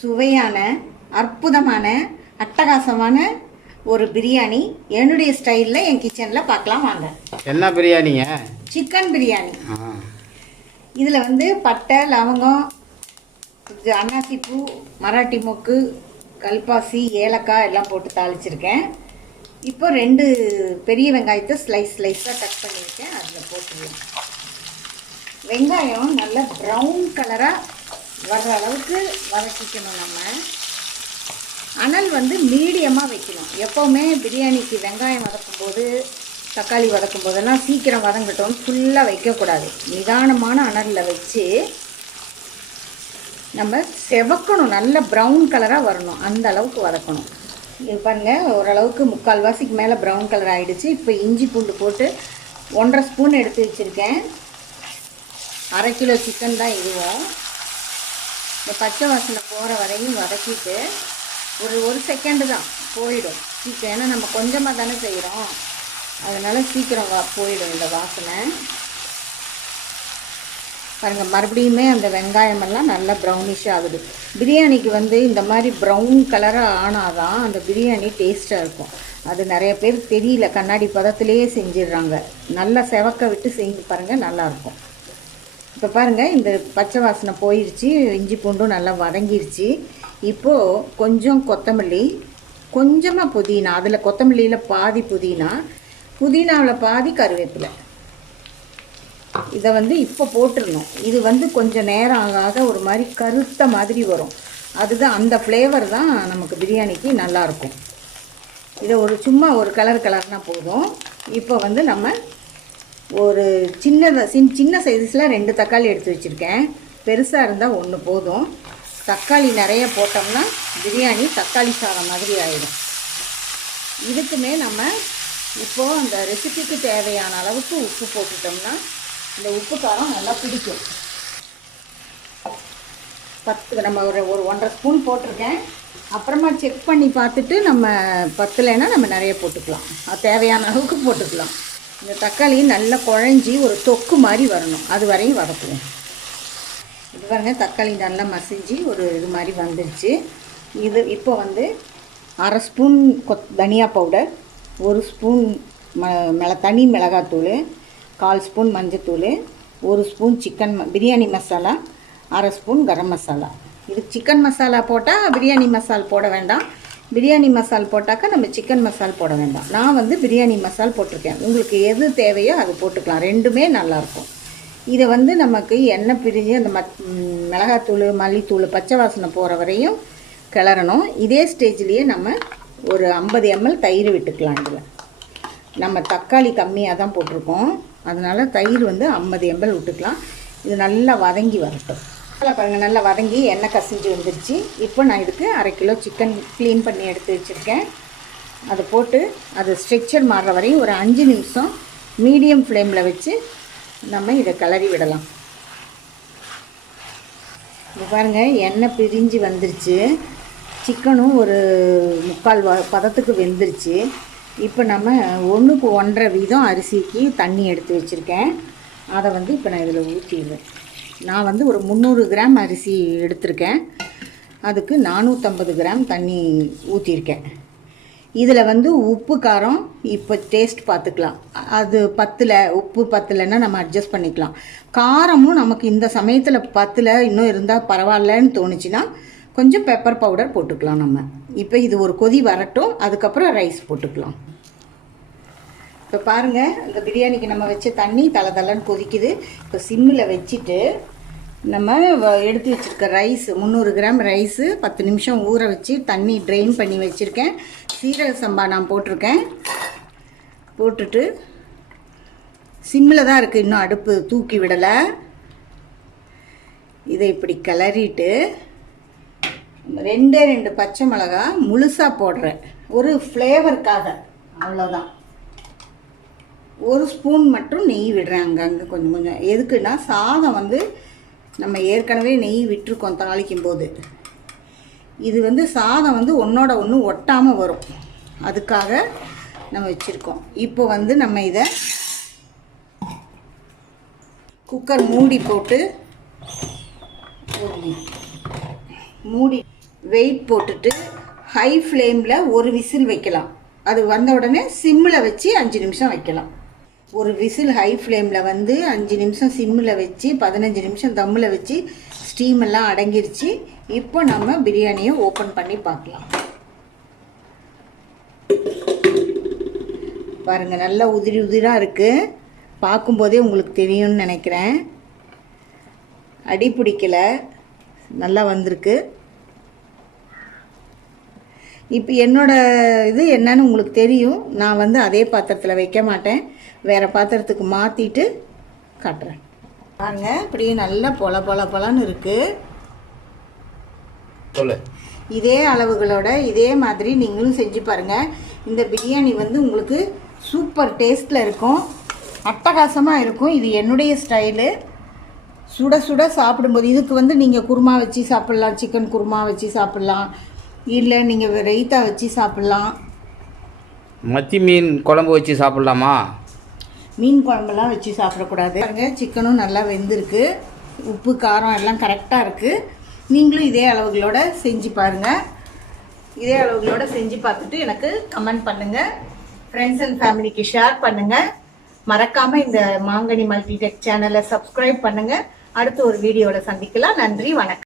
சுவையான அற்புதமான அட்டகாசமான ஒரு பிரியாணி. என்னுடைய ஸ்டைலில் என் கிச்சனில் பார்க்கலாம் வாங்க. என்ன பிரியாணிங்க? சிக்கன் பிரியாணி. இதில் வந்து பட்டை லவங்கம் அன்னாசி பூ மராட்டி மொக்கு கல்பாசி ஏலக்காய் எல்லாம் போட்டு தாளிச்சிருக்கேன். இப்போ ரெண்டு பெரிய வெங்காயத்தை ஸ்லைஸ் ஸ்லைஸாக கட் பண்ணியிருக்கேன். அதில் போட்டுருவேன் வெங்காயம் நல்லா ப்ரௌன் கலராக வர்ற அளவுக்கு வதக்கிக்கணும் நம்ம. அனல் வந்து மீடியமாக வைக்கணும். எப்போவுமே பிரியாணிக்கு வெங்காயம் வதக்கும் போது தக்காளி வதக்கும் போதெல்லாம் சீக்கிரம் வதங்கட்டும். ஃபுல்லாக வைக்கக்கூடாது. நிதானமான அனலில் வச்சு நம்ம செவக்கணும். நல்ல ப்ரௌன் கலராக வரணும். அந்த அளவுக்கு வதக்கணும். இது பாருங்கள் ஓரளவுக்கு முக்கால் வாசிக்கு மேலே ப்ரௌன் கலர் ஆகிடுச்சு இப்போ இஞ்சி பூண்டு போட்டு ஒன்றரை ஸ்பூன் எடுத்து வச்சுருக்கேன். அரை கிலோ சிக்கன் தான் இதுவும். இந்த பச்சை வாசனை போகிற வரையும் வதக்கிட்டு ஒரு ஒரு செகண்டு தான் போயிடும். சீக்கிரம் ஏன்னா நம்ம கொஞ்சமாக தானே செய்கிறோம் அதனால் சீக்கிரம் வா போயிடும் இந்த வாசனை. பாருங்கள் மறுபடியுமே அந்த வெங்காயமெல்லாம் நல்லா ப்ரௌனிஷ் ஆகுது. பிரியாணிக்கு வந்து இந்த மாதிரி ப்ரௌன் கலராக ஆனாதான் அந்த பிரியாணி டேஸ்ட்டாக இருக்கும். அது நிறைய பேர் தெரியல கண்ணாடி பதத்திலேயே செஞ்சிடுறாங்க. நல்லா செவக்க விட்டு செஞ்சு பாருங்கள் நல்லாயிருக்கும் இப்போ பாருங்கள் இந்த பச்சை வாசனை போயிடுச்சு இஞ்சி பூண்டும் நல்லா வதங்கிருச்சு. இப்போது கொஞ்சம் கொத்தமல்லி கொஞ்சமாக புதினா அதில் கொத்தமல்லியில் பாதி புதினா புதினாவில் பாதி கருவேப்பிலை. இதை வந்து இப்போ போட்டுடணும் இது வந்து கொஞ்சம் நேரம் ஆகாத ஒரு மாதிரி கருத்த மாதிரி வரும். அதுதான் அந்த ஃப்ளேவர் தான் நமக்கு பிரியாணிக்கு நல்லாயிருக்கும் இதை ஒரு சும்மா ஒரு கலர் கலர்னால் போதும். இப்போ வந்து நம்ம ஒரு சின்னதாக சின் சின்ன சைஸில் ரெண்டு தக்காளி எடுத்து வச்சுருக்கேன். பெருசாக இருந்தால் ஒன்று போதும். தக்காளி நிறைய போட்டோம்னா பிரியாணி தக்காளி சாதம் மாதிரி ஆகிடும் இதுக்குமே நம்ம இப்போது அந்த ரெசிபிக்கு தேவையான அளவுக்கு உப்பு போட்டுட்டோம்னா இந்த உப்பு காரம் நல்லா பிடிக்கும். பத்து நம்ம ஒரு ஒரு ஒன்றரை ஸ்பூன் போட்டிருக்கேன். அப்புறமா செக் பண்ணி பார்த்துட்டு நம்ம பத்தலைன்னா நம்ம நிறைய போட்டுக்கலாம். அது தேவையான அளவுக்கு போட்டுக்கலாம். இந்த தக்காளி நல்லா குழஞ்சி ஒரு தொக்கு மாதிரி வரணும். அது வரையும் வதக்குவோம். இது பாருங்க தக்காளி நல்லா மசிஞ்சு ஒரு இது மாதிரி வந்துடுச்சு இது இப்போ வந்து அரை ஸ்பூன் கொத் தனியா பவுடர் ஒரு ஸ்பூன் ம மிள தனி மிளகாத்தூள் கால் ஸ்பூன் மஞ்சத்தூள் ஒரு ஸ்பூன் சிக்கன் ம பிரியாணி மசாலா அரை ஸ்பூன் கரம் மசாலா. இது சிக்கன் மசாலா போட்டால் பிரியாணி மசால் போட வேண்டாம். பிரியாணி மசால் போட்டாக்கா நம்ம சிக்கன் மசால் போட வேண்டாம். நான் வந்து பிரியாணி மசால் போட்டிருக்கேன். உங்களுக்கு எது தேவையோ அது போட்டுக்கலாம். ரெண்டுமே நல்லாயிருக்கும். இதை வந்து நமக்கு எண்ணெய் பிரிஞ்சு அந்த மத் மிளகாத்தூள் மல்லித்தூள் பச்சை வாசனை போகிற வரையும் கிளறணும். இதே ஸ்டேஜ்லேயே நம்ம ஒரு ஐம்பது எம்எல் தயிர் விட்டுக்கலாம் இதில். நம்ம தக்காளி கம்மியாக தான் போட்டிருக்கோம். அதனால் தயிர் வந்து ஐம்பது எம்எல் விட்டுக்கலாம். இது நல்லா வதங்கி வரட்டும். நல்லா பாருங்கள் நல்லா வதங்கி எண்ணெய் கசிஞ்சு வந்துருச்சு. இப்போ நான் இதுக்கு அரை கிலோ சிக்கன் க்ளீன் பண்ணி எடுத்து வச்சுருக்கேன். அதை போட்டு அது ஸ்ட்ரெக்சர் மாறுற வரையும் ஒரு அஞ்சு நிமிஷம் மீடியம் ஃப்ளேமில் வச்சு நம்ம இதை கிளறி விடலாம். இப்போ பாருங்கள் எண்ணெய் பிரிஞ்சு வந்துருச்சு. சிக்கனும் ஒரு முக்கால் வ பதத்துக்கு வெந்துருச்சு. இப்போ நம்ம ஒன்றுக்கு ஒன்றரை வீதம் அரிசிக்கு தண்ணி எடுத்து வச்சுருக்கேன். அதை வந்து இப்போ நான் இதில் ஊற்றிடுவேன் நான் வந்து ஒரு முந்நூறு கிராம் அரிசி எடுத்திருக்கேன். அதுக்கு நானூற்றம்பது கிராம் தண்ணி ஊற்றிருக்கேன் இதில் வந்து உப்பு காரம் இப்போ டேஸ்ட் பார்த்துக்கலாம் அது பத்தில் உப்பு பத்தலைன்னா நம்ம அட்ஜஸ்ட் பண்ணிக்கலாம். காரமும் நமக்கு இந்த சமயத்தில் பத்தில் இன்னும் இருந்தால் பரவாயில்லன்னு தோணுச்சுன்னா கொஞ்சம் பெப்பர் பவுடர் போட்டுக்கலாம் நம்ம. இப்போ இது ஒரு கொதி வரட்டும் அதுக்கப்புறம் ரைஸ் போட்டுக்கலாம். இப்போ பாருங்கள் இந்த பிரியாணிக்கு நம்ம வச்ச தண்ணி தலை தலைன்னு கொதிக்குது. இப்போ சிம்மில் வச்சுட்டு நம்ம வ- எடுத்து வச்சுருக்க ரைஸ் முந்நூறு கிராம் ரைஸு பத்து நிமிஷம் ஊற வச்சு தண்ணி ட்ரெயின் பண்ணி வச்சுருக்கேன். சீரக சம்பா நான் போட்டிருக்கேன். போட்டுட்டு சிம்மில் தான் இருக்குது இன்னும் அடுப்பு தூக்கி விடலை. இதை இப்படி கிளறிட்டு ரெண்டே ரெண்டு பச்சை மிளகா முழுசாக போடுறேன். ஒரு ஃப்ளேவருக்காக அவ்வளோதான் ஒரு ஸ்பூன் மட்டும் நெய் விடுறேன் அங்கங்கே கொஞ்சம் கொஞ்சம். எதுக்குன்னா சாதம் வந்து நம்ம ஏற்கனவே நெய் விட்டுருக்கோம் தாளிக்கும் போது இது வந்து சாதம் வந்து ஒன்றோட ஒன்று ஒட்டாமல் வரும். அதுக்காக நம்ம வச்சுருக்கோம். இப்போ வந்து நம்ம இதை குக்கர் மூடி போட்டு மூடி வெயிட் போட்டுட்டு ஹை ஃப்ளேமில் ஒரு விசில் வைக்கலாம். அது வந்த உடனே சிம்மில் வச்சு அஞ்சு நிமிஷம் வைக்கலாம். ஒரு விசில் ஹை ஃப்ளேமில் வந்து அஞ்சு நிமிஷம் சிம்மில் வச்சு பதினஞ்சு நிமிஷம் தம்மில் வச்சு ஸ்டீம் எல்லாம் அடங்கிருச்சு. இப்போ நம்ம பிரியாணியை ஓப்பன் பண்ணி பார்க்கலாம். பாருங்கள் நல்லா உதிரி உதிராக இருக்குது பார்க்கும்போதே உங்களுக்கு தெரியும்னு நினைக்கிறேன். அடி பிடிக்கல. நல்லா வந்திருக்கு. இப்போ என்னோட இது என்னன்னு உங்களுக்கு தெரியும். நான் வந்து அதே பாத்திரத்தில் வைக்க மாட்டேன். வேறு பாத்திரத்துக்கு மாற்றிட்டு காட்டுறேன். பாருங்க அப்படியே நல்லா பொல பொல பொலன்னு இருக்குது சொல்லு. இதே அளவுகளோட இதே மாதிரி நீங்களும் செஞ்சு பாருங்கள் இந்த பிரியாணி வந்து உங்களுக்கு சூப்பர் டேஸ்ட்டில் இருக்கும். அட்டகாசமாக இருக்கும். இது என்னுடைய ஸ்டைலு. சுட சுட சாப்பிடும்போது இதுக்கு வந்து நீங்கள் குருமா வச்சு சாப்பிட்லாம் சிக்கன் குருமா வச்சு சாப்பிட்லாம். இல்லை நீங்கள் ரைத்தா வச்சு சாப்பிட்லாம். மத்தி மீன் குழம்பு வச்சு சாப்பிட்லாமா? மீன் குழம்பெல்லாம் வச்சு சாப்பிடக்கூடாது. பாருங்க சிக்கனும் நல்லா வெந்திருக்கு. உப்பு காரம் எல்லாம் கரெக்டாக இருக்குது நீங்களும் இதே அளவுகளோட செஞ்சு பாருங்கள் இதே அளவுகளோட செஞ்சு பார்த்துட்டு எனக்கு கமெண்ட் பண்ணுங்கள் ஃப்ரெண்ட்ஸ் அண்ட் ஃபேமிலிக்கு ஷேர் பண்ணுங்கள் மறக்காமல் இந்த மாங்கனி மல்டிடெக் சேனலை சப்ஸ்கிரைப் பண்ணுங்கள் அடுத்த ஒரு வீடியோவில் சந்திக்கலாம். நன்றி வணக்கம்.